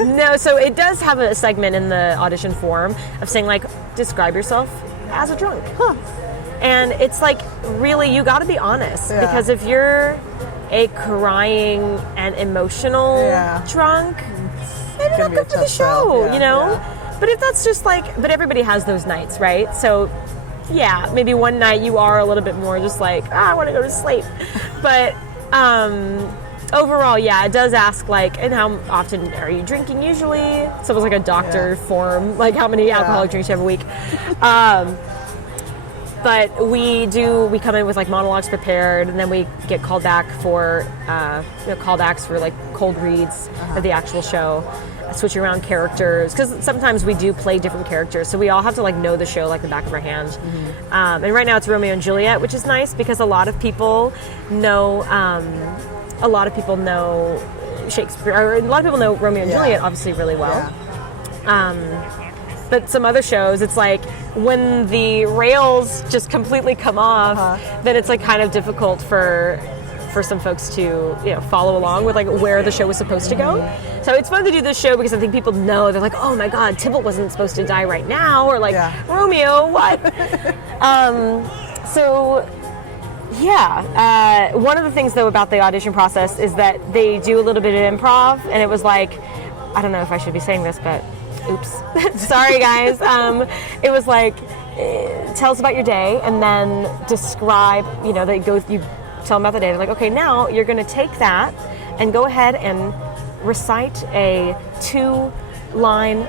No, so it does have a segment in the audition form of saying like, describe yourself as a drunk. And it's like, really, you got to be honest, because if you're a crying and emotional drunk, maybe not good for the show, But if that's just like, but everybody has those nights, right? So yeah, maybe one night you are a little bit more just like, I want to go to sleep. But overall, it does ask like, and how often are you drinking usually? It's almost like a doctor form, like how many alcoholic drinks you have a week. But we come in with like monologues prepared, and then we get called back for callbacks for like cold reads of the actual show, switching around characters, because sometimes we do play different characters, so we all have to like know the show like the back of our hand. And right now it's Romeo and Juliet, which is nice because a lot of people know Shakespeare, or a lot of people know Romeo and Juliet obviously really well. But some other shows, it's like when the rails just completely come off, then it's like kind of difficult for some folks to follow along with like where the show was supposed to go. So it's fun to do this show because I think people know, they're like, oh my God, Tybalt wasn't supposed to die right now, or like Romeo, what? One of the things though about the audition process is that they do a little bit of improv, and it was like, I don't know if I should be saying this, but oops. Sorry, guys. It was like, tell us about your day, and then describe, you tell them about the day. They're like, okay, now you're going to take that and go ahead and recite a 2-line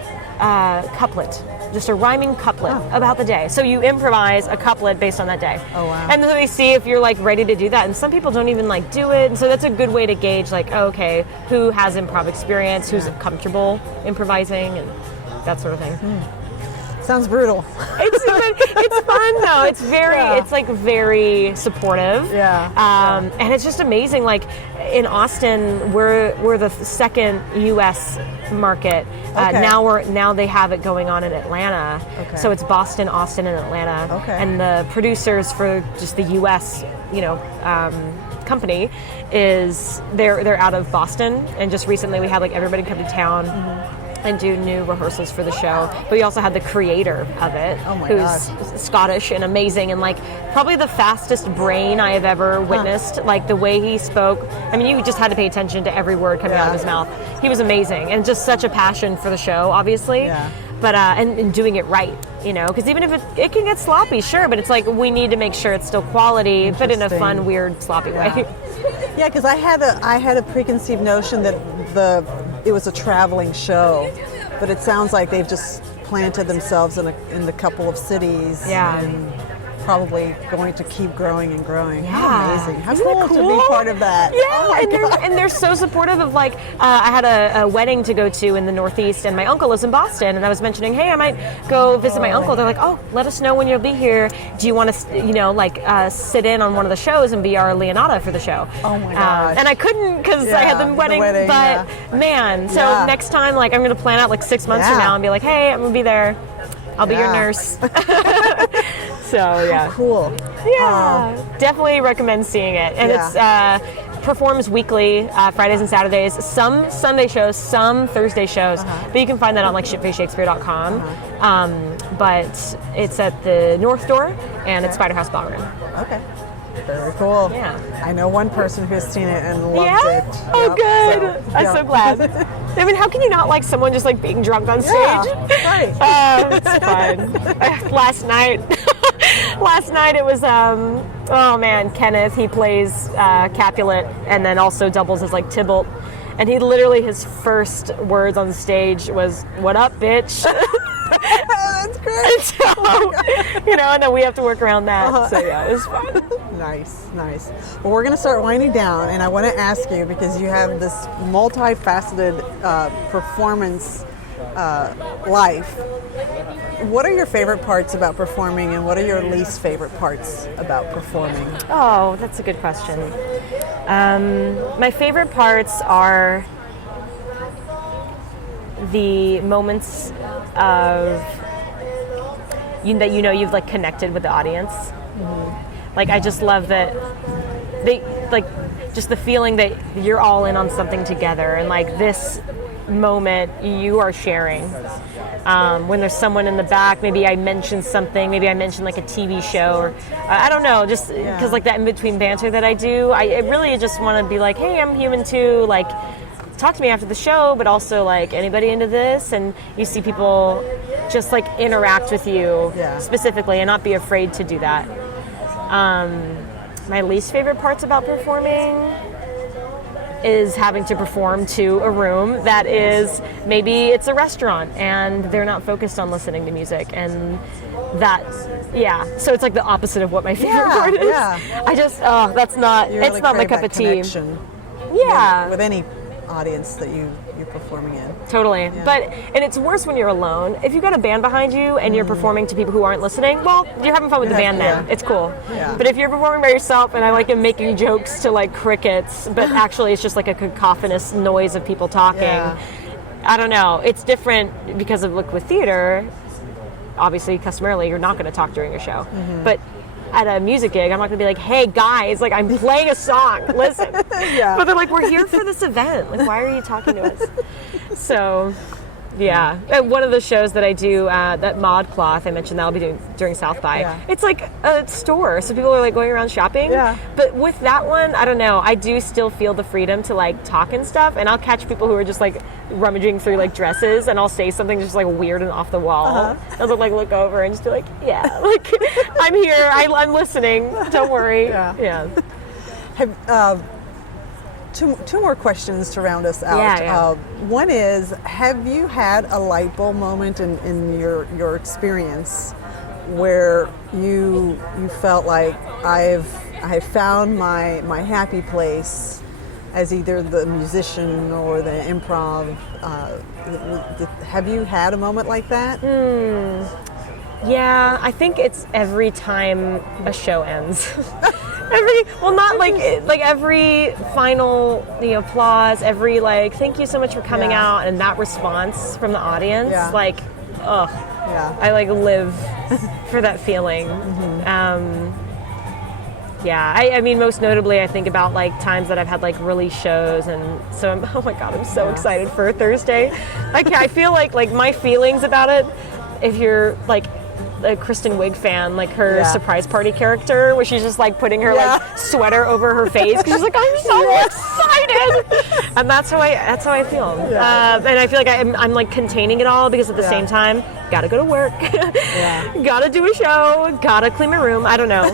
couplet, just a rhyming couplet about the day. So you improvise a couplet based on that day. Oh, wow. And then they see if you're like ready to do that. and some people don't even like do it. And so that's a good way to gauge like, okay, who has improv experience, who's comfortable improvising, and that sort of thing. Sounds brutal. It's fun though. It's very, it's like very supportive. And it's just amazing. Like in Austin, we're the second U.S. market. Now they have it going on in Atlanta. So it's Boston, Austin, and Atlanta. And the producers for just the U.S. Company is they're out of Boston, and just recently we had like everybody come to town and do new rehearsals for the show. But we also had the creator of it, who's Scottish and amazing, and like probably the fastest brain I have ever witnessed. Like the way he spoke, I mean, you just had to pay attention to every word coming out of his mouth. He was amazing, and just such a passion for the show, obviously. But and doing it right, because even if it can get sloppy, sure, but it's like we need to make sure it's still quality, but in a fun, weird, sloppy way. Yeah, because I had a preconceived notion that it was a traveling show, but it sounds like they've just planted themselves in a couple of cities. And probably going to keep growing and growing. How amazing. How cool to be part of that. And they're so supportive of like, I had a wedding to go to in the Northeast, and my uncle lives in Boston, and I was mentioning, hey, I might go visit my uncle. They're like, oh, let us know when you'll be here. Do you want to, sit in on one of the shows and be our Leonata for the show? Oh my gosh. And I couldn't because I had the wedding, but man, so next time, like, I'm going to plan out like 6 months from now and be like, hey, I'm going to be there. I'll be your nurse. So How cool. Definitely recommend seeing it. And it's performs weekly, Fridays and Saturdays, some Sunday shows, some Thursday shows, but you can find that on like facedshakespeare.com. But it's at the North Door, and it's Spider House Ballroom. Very cool. I know one person who's seen it and loved it. Oh, good. I'm so glad. I mean, how can you not like someone just like being drunk on stage? It's fine. Last night it was, Kenneth. He plays Capulet and then also doubles as like Tybalt. And he literally, his first words on stage was, "What up, bitch?" That's great. So, and then we have to work around that. So it was fun. Nice. Well, we're going to start winding down, and I want to ask you, because you have this multifaceted performance life. What are your favorite parts about performing, and what are your least favorite parts about performing? Oh, that's a good question. My favorite parts are the moments of that you've like connected with the audience. Like, I just love that they like just the feeling that you're all in on something together, and like this moment you are sharing. When there's someone in the back, maybe I mention something, maybe I mention like a TV show, or I don't know, just because like that in between banter that I do, I really just want to be like, hey, I'm human too, like talk to me after the show, but also like anybody into this, and you see people just like interact with you specifically and not be afraid to do that. My least favorite parts about performing is having to perform to a room that is, maybe it's a restaurant and they're not focused on listening to music, and that, so it's like the opposite of what my favorite part is. I just, that's not, you it's really not my crave cup of that tea. connection with any audience that you're performing in. Totally. But, and it's worse when you're alone. If you've got a band behind you and you're performing to people who aren't listening, well, you're having fun with the band then. It's cool. But if you're performing by yourself, and I like am making jokes to like crickets, but actually it's just like a cacophonous noise of people talking, I don't know. It's different because of, look, with theater, obviously customarily you're not going to talk during a show. But at a music gig, I'm not going to be like, hey guys, like I'm playing a song, listen. But they're like, we're here for this event. Like, why are you talking to us? So, and one of the shows that I do, that Mod Cloth, I mentioned that I'll be doing during South by. It's like a store, so people are like going around shopping. But with that one, I don't know, I do still feel the freedom to like talk and stuff, and I'll catch people who are just like rummaging through like dresses, and I'll say something just like weird and off the wall. I'll like look over and just be like, like I'm here, I'm listening, don't worry. Two more questions to round us out. One is, have you had a light bulb moment in your experience where you felt like I've found my happy place as either the musician or the improv? Have you had a moment like that? Yeah, I think it's every time a show ends. Not like every final applause, every thank you so much for coming out, and that response from the audience, I live for that feeling. I mean, most notably, I think about times that I've had release shows, and so oh my god, I'm so excited for Thursday. I feel like my feelings about it. If you're a Kristen Wiig fan, her surprise party character, where she's just putting her sweater over her face because she's I'm so excited, and that's how I feel. And I feel like I'm containing it all because at the same time, gotta go to work, gotta do a show, gotta clean my room. I don't know,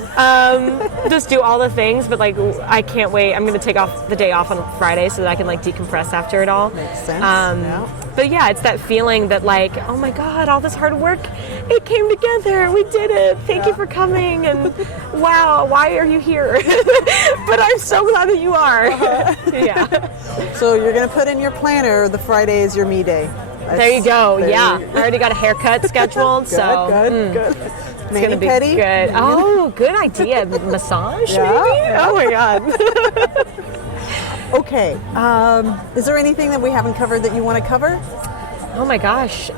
just do all the things. But I can't wait. I'm gonna take off the day off on Friday so that I can decompress after it all. Makes sense. But yeah, it's that feeling that oh my god, all this hard work, it came together. We did it. Thank you for coming. And wow, why are you here? But I'm so glad that you are. So you're going to put in your planner, the Friday is your me day. There you go. I already got a haircut scheduled. Good. It's going to be Mani-pedi? good. Oh, good idea. Massage, maybe? Oh my god. Okay. Is there anything that we haven't covered that you want to cover? Oh my gosh.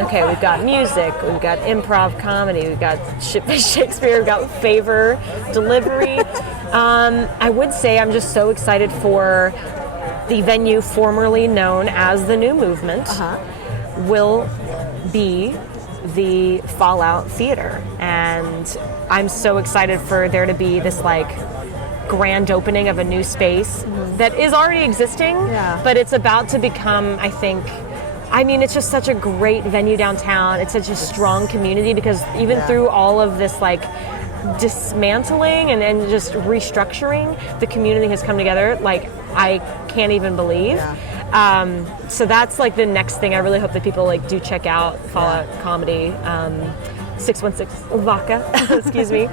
Okay, we've got music, we've got improv comedy, we've got Faced Shakespeare, we've got favor, delivery. I would say I'm just so excited for the venue formerly known as the New Movement will be the Fallout Theater. And I'm so excited for there to be this grand opening of a new space that is already existing, but it's about to become, I mean, it's just such a great venue downtown. It's such a strong community because even through all of this dismantling and just restructuring, the community has come together I can't even believe. So that's the next thing. I really hope that people do check out Fallout Comedy, 616 Vaca, excuse me.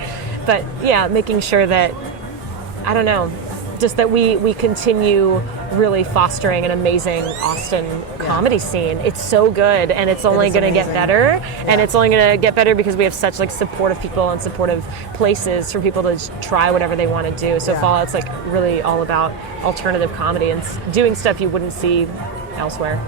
But yeah, making sure that, I don't know, just that we continue really fostering an amazing Austin comedy scene. It's so good, and it's only going to get better. And it's only going to get better because we have such supportive people and supportive places for people to try whatever they want to do. So Fallout's really all about alternative comedy and doing stuff you wouldn't see elsewhere.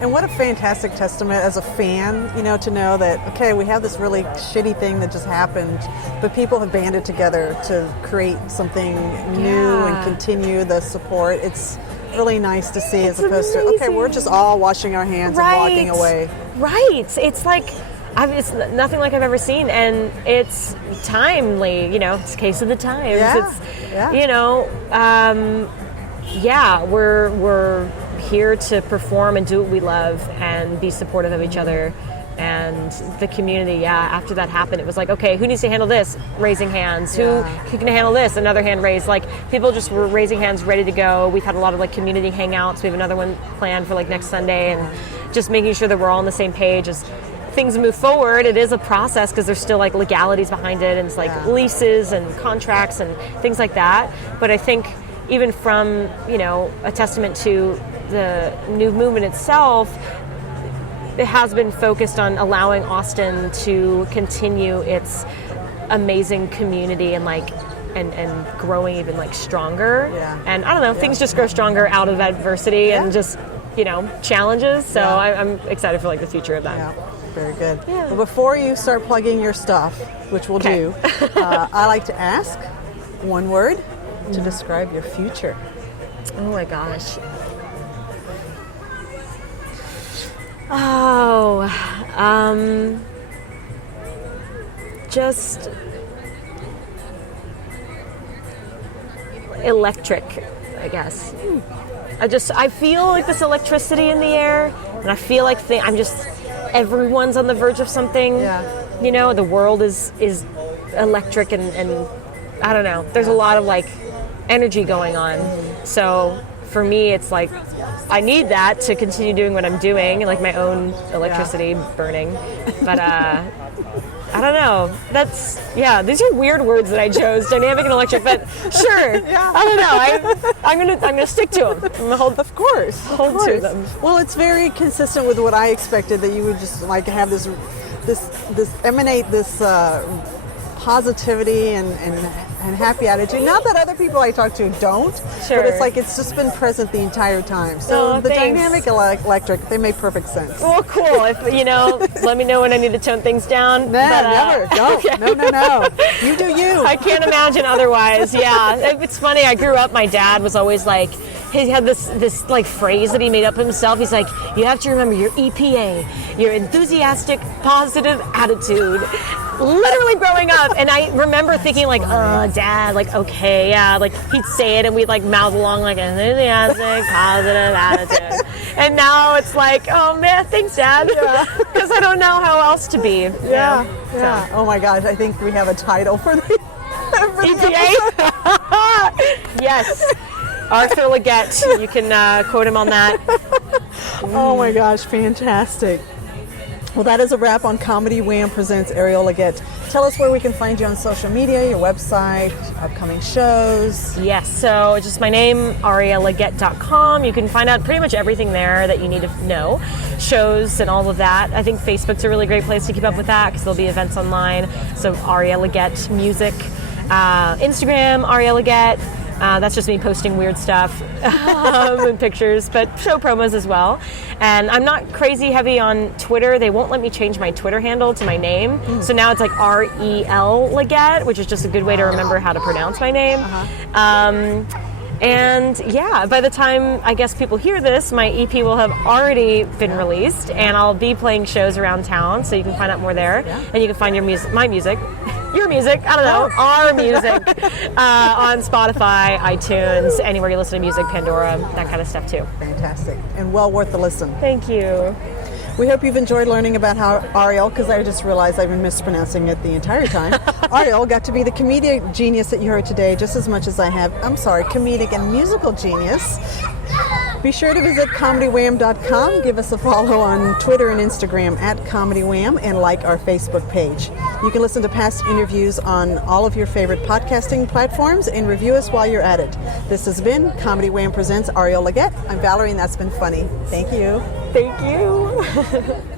And what a fantastic testament as a fan, to know that, okay, we have this really shitty thing that just happened, but people have banded together to create something new and continue the support. It's really nice to see as opposed to, okay, we're just all washing our hands and walking away. Right. It's it's nothing like I've ever seen, and it's timely, it's a case of the times. We're here to perform and do what we love and be supportive of each other and the community. After that happened, it was okay, who needs to handle this? Raising hands. Who can handle this? Another hand raised. People just were raising hands, ready to go. We've had a lot of community hangouts. We have another one planned for next Sunday, and just making sure that we're all on the same page as things move forward. It is a process because there's still legalities behind it, and it's leases and contracts and things like that. But I think even from a testament to the New Movement itself, it has been focused on allowing Austin to continue its amazing community and and growing even stronger. And I don't know, things just grow stronger out of adversity and just challenges. So I'm excited for the future of that. Very good. Well, before you start plugging your stuff, which we'll do, I like to ask one word to describe your future. Oh my gosh. Just electric, I guess. I feel this electricity in the air, and I feel everyone's on the verge of something. The world is electric, and I don't know. There's a lot of energy going on. So for me, it's I need that to continue doing what I'm doing, my own electricity burning. But I don't know. That's these are weird words that I chose, dynamic and electric. But sure, I don't know. I'm gonna stick to them. I'm gonna hold to them. Well, it's very consistent with what I expected, that you would just have this this emanate this positivity and happy attitude. Not that other people I talk to don't, Sure. but it's like it's just been present the entire time. So the thanks. dynamic electric, they make perfect sense. Well, cool. If let me know when I need to tone things down. Never. Don't. Okay. No. You do you. I can't imagine otherwise. Yeah, it's funny. I grew up. My dad was always like, he had this like phrase that he made up himself. He's like, you have to remember your EPA, your enthusiastic, positive attitude. Literally growing up, and I remember thinking like, Dad, like, okay, yeah, like he'd say it, and we'd like mouth along like enthusiastic, positive attitude. And now it's like, oh man, thanks, Dad, because I don't know how else to be. Yeah. So. Oh my gosh, I think we have a title for the EPA. Yes, Arielle Laguette. You can quote him on that. Oh my gosh, fantastic. Well, that is a wrap on Comedy Wham presents Arielle Laguette. Tell us where we can find you on social media, your website, upcoming shows. Yes, so just my name, ariellelaguette.com. You can find out pretty much everything there that you need to know, shows and all of that. I think Facebook's a really great place to keep up with that because there'll be events online. So Arielle Laguette Music, Instagram, Arielle Laguette. That's just me posting weird stuff and pictures, but show promos as well. And I'm not crazy heavy on Twitter. They won't let me change my Twitter handle to my name. So now it's like Arielle Laguette, which is just a good way to remember how to pronounce my name. And yeah, by the time I guess people hear this, my EP will have already been released, and I'll be playing shows around town, so you can find out more there. And you can find your music, my music, your music, I don't know, our music on Spotify, iTunes, anywhere you listen to music, Pandora, that kind of stuff too. Fantastic. And well worth the listen. Thank you. We hope you've enjoyed learning about how Arielle, because I just realized I've been mispronouncing it the entire time. Arielle got to be the comedic genius that you heard today just as much as I have, comedic and musical genius. Be sure to visit comedywham.com, give us a follow on Twitter and Instagram at comedywham, and like our Facebook page. You can listen to past interviews on all of your favorite podcasting platforms and review us while you're at it. This has been Comedy Wham presents Arielle Laguette. I'm Valerie, and that's been funny. Thank you. Thank you.